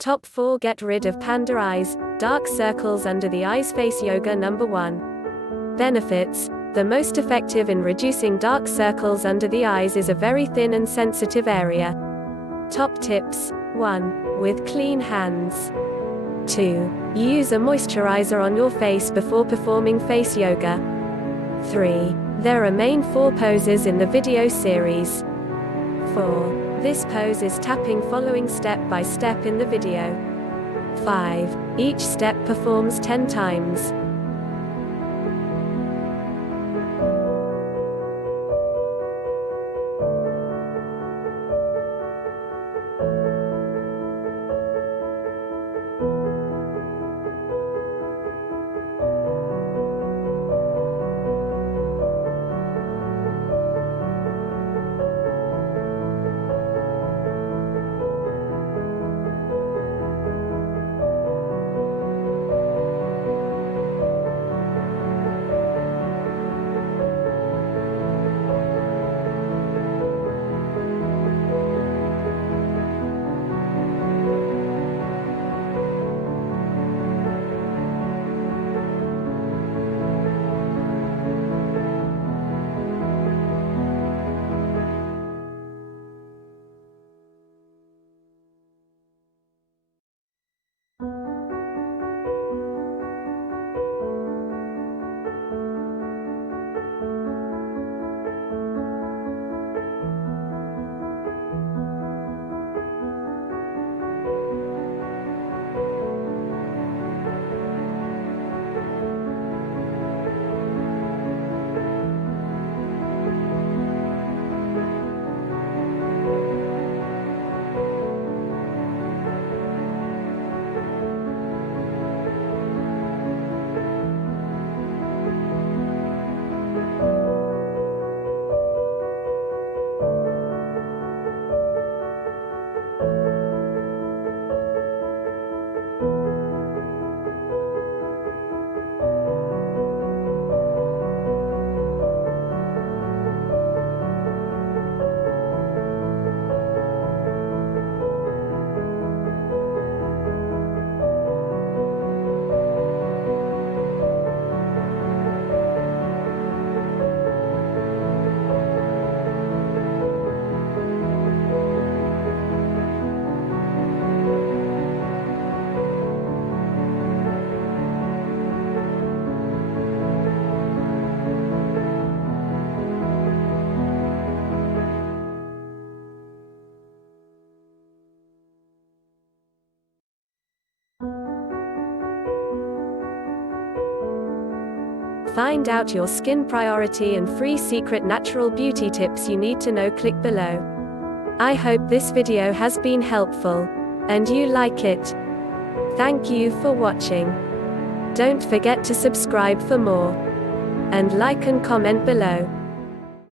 Top 4 Get rid of panda eyes, dark circles under the eyes. Face yoga. Number 1. Benefits. The most effective in reducing dark circles under the eyes is a very thin and sensitive area. Top tips. 1. With clean hands. 2. Use a moisturizer on your face before performing face yoga. 3. There are main 4 poses in the video series. 4. This pose is tapping following step by step in the video. 5. Each step performs 10 times. Find out your skin priority and free secret natural beauty tips you need to know. Click below. I hope this video has been helpful, and you like it. Thank you for watching. Don't forget to subscribe for more, and like and comment below.